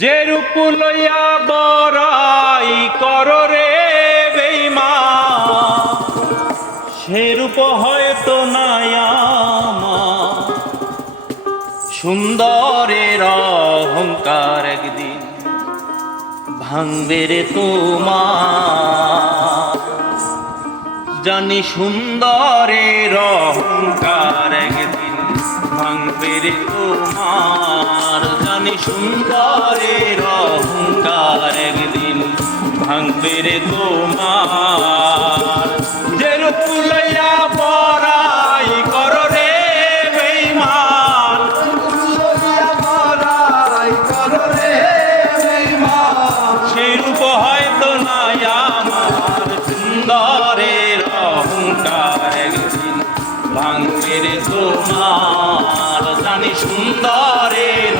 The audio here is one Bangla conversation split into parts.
যে রূপ লইয়া বরাই কর রে বেইমা সে রূপ হয়তো আমার। সুন্দরের অহংকার একদিন ভাঙবে রে তোমার জানি সুন্দরের অহংকার একদিন ভাঙবে রে তোমার জানি সুন্দরের অহংকার একদিন ভাঙবে রে তোমার যে রূপ লইয়া পরাই কর রে বেঈমান সেই রূপ হয়তো নাই আমার একদিন ভাঙবে রে তোমার জানি সুন্দরের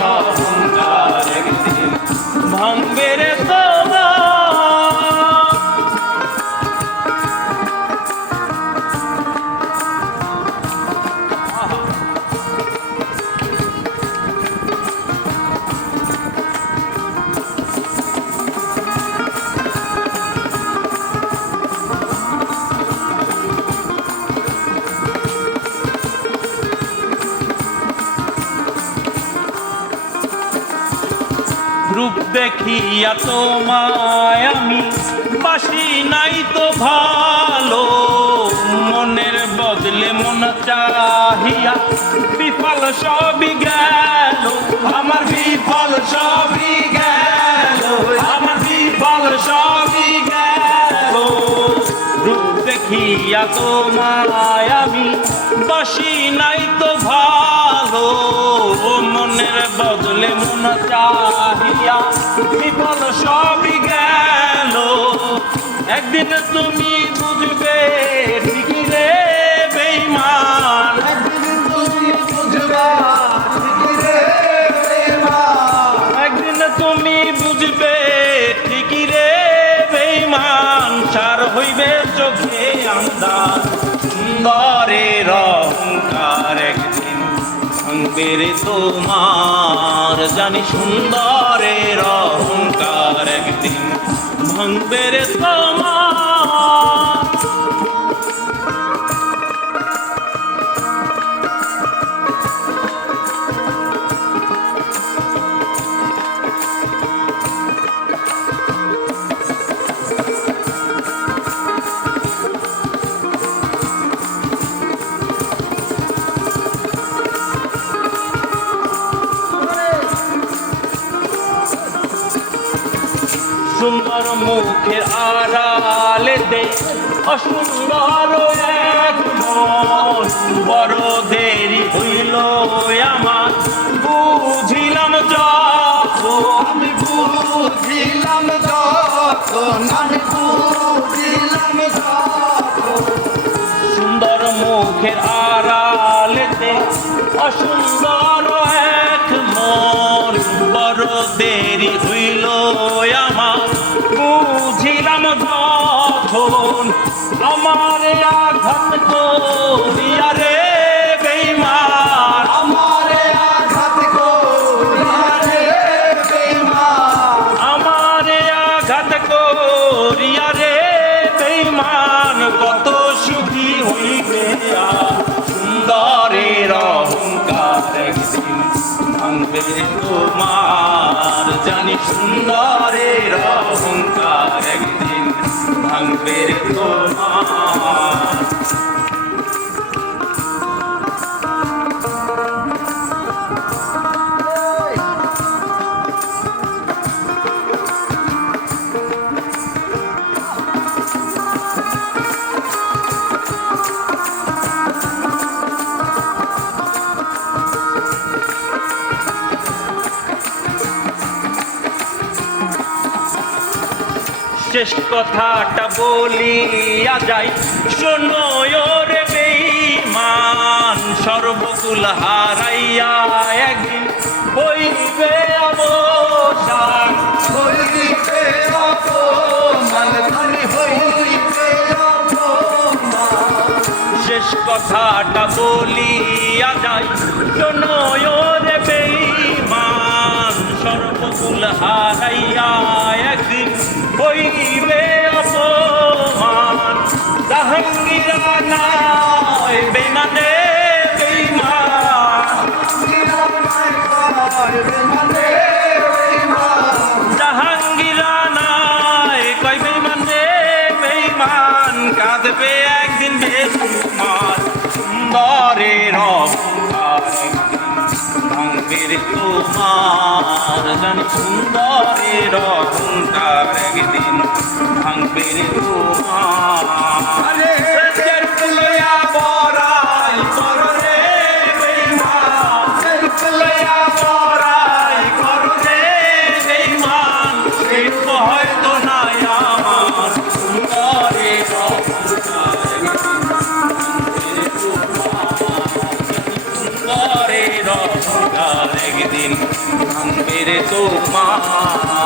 দেখিয়া তোমায় আমি, বাসি নাই তো ভালো। মনের বদলে মন চাহিয়া বিফল সবই গেল, আমার বিফল সবই গেল, আমার বিফল সবই গেল। রূপ দেখিয়া তোমায় আমি, বাসি নাই তো ভালো। বদলে মন চাহিয়া, বিফল সবই গেল। একদিন তুমি বুঝবে রে বেইমান একদিন তুমি বুঝবে ঠিকই রে বেইমান সার হইবে চোখে আন্দার সুন্দরের অহংকার একদিন ভাঙবে রে তোমার জানি সুন্দরের অহংকার একদিন। ভাঙবে রে তোমার সুন্দর মুখে আড়ালে দে। অসুন্দর এক বড় দেরি হইল আমার। বুঝিলাম যখন বুঝিলাম যখন, আমি বুঝিলাম সুন্দর মুখের আড়ালেতে অসুন্দর এক মন, বড় দেরি যখন আমার আঘাত করিয়া রে বেইমান। আমারে আঘাত করে বেমান আমারে আঘাত করিয়া রে বেইমান। কত সুখী হইবে সুন্দরের অহংকার একদিন ভাঙবে তোমার। জানি সুন্দরের ভাঙবে তোমার শেষ কথাটা বলিয়া যাই। শোনো রে বেঈমান সর্বকুল হারাইয়া একদিন হইবে অবসান। অপমান ধনী শেষ কথাটা বলিয়া যাই। শোনো সর্বকুল হারাইয়া একদিন হইবে অপমান জাহাঙ্গীরা নয় বেমানে জাহাঙ্গীরা নয় কই বেইমান রে বেইমান কাঁদবে একদিন বেসুমার সুন্দরের অহংকার ভাঙবের তোমার জানি সুন্দরের অহংকার একদিন ভাঙবের তোমার দিন ভাঙবে রে তোমার।